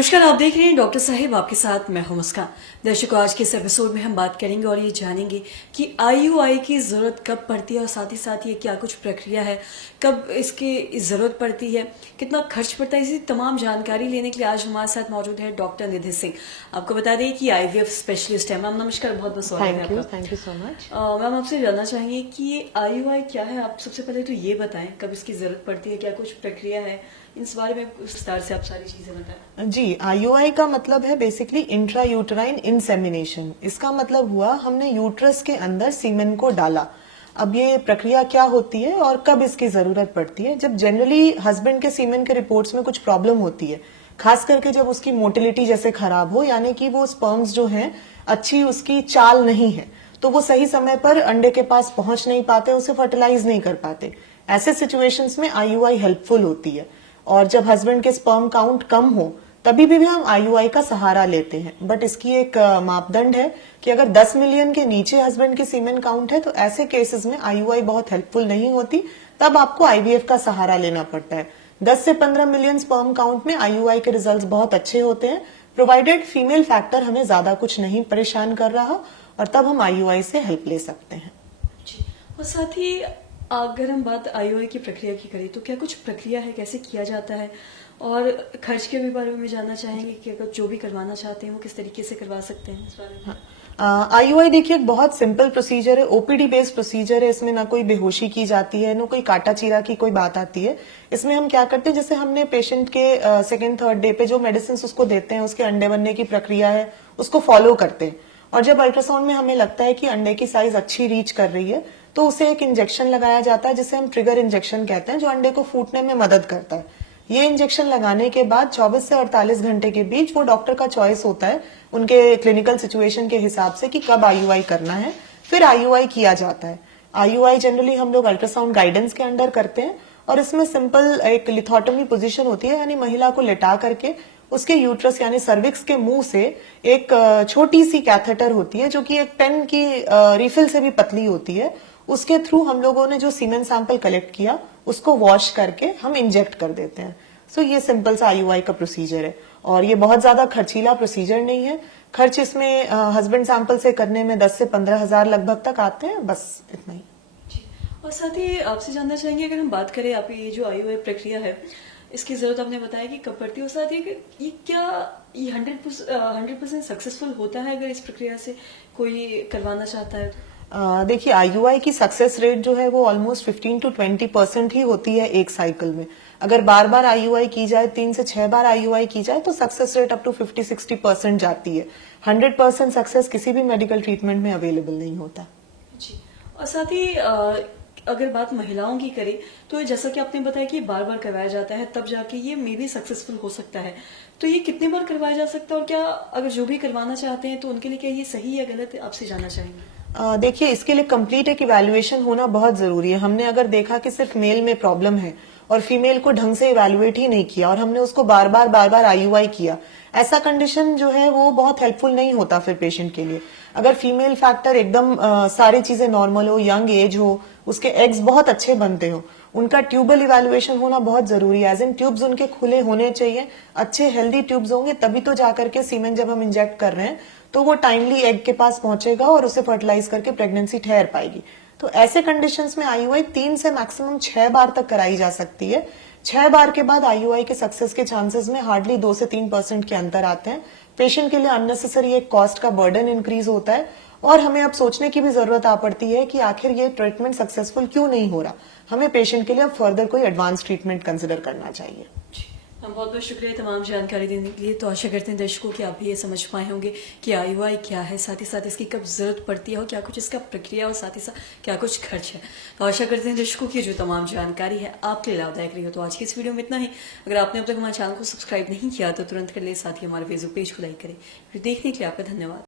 नमस्कार, आप देख रहे हैं डॉक्टर साहिब, आपके साथ मैं हूं मुस्कान। दर्शकों, आज के इस एपिसोड में हम बात करेंगे और ये जानेंगे कि आईयूआई की ज़रूरत कब पड़ती है और साथ ही साथ ये क्या कुछ प्रक्रिया है, कब इसकी ज़रूरत पड़ती है, कितना खर्च पड़ता है। इसी तमाम जानकारी लेने के लिए आज हमारे साथ मौजूद है डॉक्टर निधि सिंह। आपको बता दें कि आईवीएफ स्पेशलिस्ट है। मैम नमस्कार, बहुत बहुत स्वागत है आपका। Thank you so much. Ma'am आपसे जानना चाहेंगे कि ये आईयूआई क्या है। आप सबसे पहले तो ये बताएं कब इसकी ज़रूरत पड़ती है, क्या कुछ प्रक्रिया है, इस बारे में विस्तार से आप सारी चीजें बताएं। जी, आईयूआई का मतलब है बेसिकली इंट्रा यूटराइन इंसेमिनेशन। इसका मतलब हुआ हमने यूट्रस के अंदर सीमेन को डाला। अब ये प्रक्रिया क्या होती है और कब इसकी जरूरत पड़ती है? जब जनरली हस्बैंड के सीमेन के रिपोर्ट्स में कुछ प्रॉब्लम होती है, खास करके जब उसकी मोटिलिटी जैसे खराब हो, यानी कि वो स्पर्म्स जो हैं अच्छी उसकी चाल नहीं है, तो वो सही समय पर अंडे के पास पहुंच नहीं पाते, उसे फर्टिलाइज नहीं कर पाते। ऐसे सिचुएशंस में आईयूआई हेल्पफुल होती है। और जब हस्बैंड के स्पर्म काउंट कम हो तभी भी हम आईयूआई का सहारा लेते हैं। बट इसकी एक मापदंड है कि अगर 10 मिलियन के नीचे हस्बैंड की सीमेन काउंट है तो ऐसे केसेस में आईयूआई बहुत हेल्पफुल नहीं होती, तब आपको आईवीएफ का सहारा लेना पड़ता है। 10 से 15 मिलियन स्पर्म काउंट में आईयूआई के रिजल्ट्स बहुत अच्छे होते हैं, प्रोवाइडेड फीमेल फैक्टर हमें ज्यादा कुछ नहीं परेशान कर रहा, और तब हम आईयूआई से हेल्प ले सकते हैं। और साथ ही अगर हम बात आईयूआई की प्रक्रिया की करें तो क्या कुछ प्रक्रिया है, कैसे किया जाता है, और खर्च के भी बारे में जानना चाहेंगे कि अगर जो भी करवाना चाहते हैं वो किस तरीके से करवा सकते हैं इस बारे में। आईयूआई देखिए एक बहुत सिंपल प्रोसीजर है, ओपीडी बेस्ड प्रोसीजर है। इसमें ना कोई बेहोशी की जाती है, ना कोई काटा चीरा की कोई बात आती है। इसमें हम क्या करते हैं, जैसे हमने पेशेंट के सेकेंड थर्ड डे पे जो मेडिसिन उसको देते हैं, उसके अंडे बनने की प्रक्रिया है उसको फॉलो करते हैं। और जब अल्ट्रासाउंड में हमें लगता है कि अंडे की साइज अच्छी रीच कर रही है तो उसे एक इंजेक्शन लगाया जाता है जिसे हम ट्रिगर इंजेक्शन कहते हैं, जो अंडे को फूटने में मदद करता है। ये इंजेक्शन लगाने के बाद 24 से 48 घंटे के बीच वो डॉक्टर का चॉइस होता है उनके क्लिनिकल सिचुएशन के हिसाब से कि कब आईयूआई करना है, फिर आईयूआई किया जाता है। आईयूआई जनरली हम लोग अल्ट्रासाउंड गाइडेंस के अंडर करते हैं और इसमें सिंपल एक लिथोटमी पोजीशन होती है, यानी महिला को लेटा करके उसके यूट्रस यानी सर्विक्स के मुंह से एक छोटी सी कैथेटर होती है जो कि एक पेन की रिफिल से भी पतली होती है, उसके थ्रू हम लोगों ने जो सीमेन सैंपल कलेक्ट किया उसको वॉश करके हम इंजेक्ट कर देते हैं। सो ये सिंपल सा आईयूआई का प्रोसीजर है और ये बहुत ज्यादा खर्चीला प्रोसीजर नहीं है। खर्च इसमें हस्बैंड सैंपल से करने में 10 से 15 हजार लगभग तक आते हैं, बस इतना ही। और साथ ही आपसे जानना चाहेंगे, अगर हम बात करें आपकी ये जो आईयूआई प्रक्रिया है, इसकी जरूरत आपने बताया कि कब पड़ती है, और साथ ही ये क्या ये 100% सक्सेसफुल होता है अगर इस प्रक्रिया से कोई करवाना चाहता है तो? देखिए, आईयूआई की सक्सेस रेट जो है वो ऑलमोस्ट 15 to 20% ही होती है एक साइकिल में। अगर बार बार आईयूआई की जाए, 3 से 6 बार आईयूआई की जाए तो सक्सेस रेट अप टू 50-60% जाती है। 100% सक्सेस किसी भी मेडिकल ट्रीटमेंट में अवेलेबल नहीं होता जी। और साथ ही अगर बात महिलाओं की करें तो जैसा कि आपने बताया कि बार बार करवाया जाता है तब जाके ये मे भी सक्सेसफुल हो सकता है, तो ये कितनी बार करवाया जा सकता है, और क्या अगर जो भी करवाना चाहते हैं तो उनके लिए क्या ये सही या गलत है, आपसे जानना चाहेंगे। देखिए, इसके लिए कंप्लीट एक इवैल्यूएशन होना बहुत जरूरी है। हमने अगर देखा कि सिर्फ मेल में प्रॉब्लम है और फीमेल को ढंग से इवैल्यूएट ही नहीं किया और हमने उसको बार बार आईयूआई किया, ऐसा कंडीशन जो है वो बहुत हेल्पफुल नहीं होता फिर पेशेंट के लिए। अगर फीमेल फैक्टर एकदम सारी चीजें नॉर्मल हो, यंग एज हो, उसके एग्स बहुत अच्छे बनते हो, उनका ट्यूबल इवैल्यूएशन होना बहुत जरूरी है। एज इन ट्यूब्स उनके खुले होने चाहिए, अच्छे हेल्दी ट्यूब्स होंगे तभी तो जाकर के सीमेन जब हम इंजेक्ट कर रहे हैं तो वो टाइमली एग के पास पहुंचेगा और उसे फर्टिलाइज करके प्रेगनेंसी ठहर पाएगी। तो ऐसे कंडीशंस में आईयूआई 3 से मैक्सिमम 6 बार तक कराई जा सकती है। 6 बार के बाद आईयूआई के सक्सेस के चांसेस में हार्डली 2 से 3% के अंतर आते हैं। पेशेंट के लिए अननेसेसरी एक कॉस्ट का बर्डन इंक्रीज होता है और हमें अब सोचने की भी जरूरत आ पड़ती है कि आखिर ये ट्रीटमेंट सक्सेसफुल क्यों नहीं हो रहा। हमें पेशेंट के लिए अब फर्दर कोई एडवांस ट्रीटमेंट कंसिडर करना चाहिए। हम बहुत बहुत शुक्रिया तमाम जानकारी देने के लिए। तो आशा करते हैं दर्शकों कि आप भी ये समझ पाए होंगे कि आईयूआई क्या है, साथ ही साथ इसकी कब जरूरत पड़ती है और क्या कुछ इसका प्रक्रिया और साथ ही साथ क्या कुछ खर्च है। तो आशा करते हैं दर्शकों की जो तमाम जानकारी है आपके लिए लाभदायक रही हो। तो आज की इस वीडियो में इतना ही। अगर आपने अब तक हमारे चैनल को सब्सक्राइब नहीं किया तो तुरंत कर ले, साथ ही हमारे फेसबुक पेज को लाइक करें। देखने के लिए आपका धन्यवाद।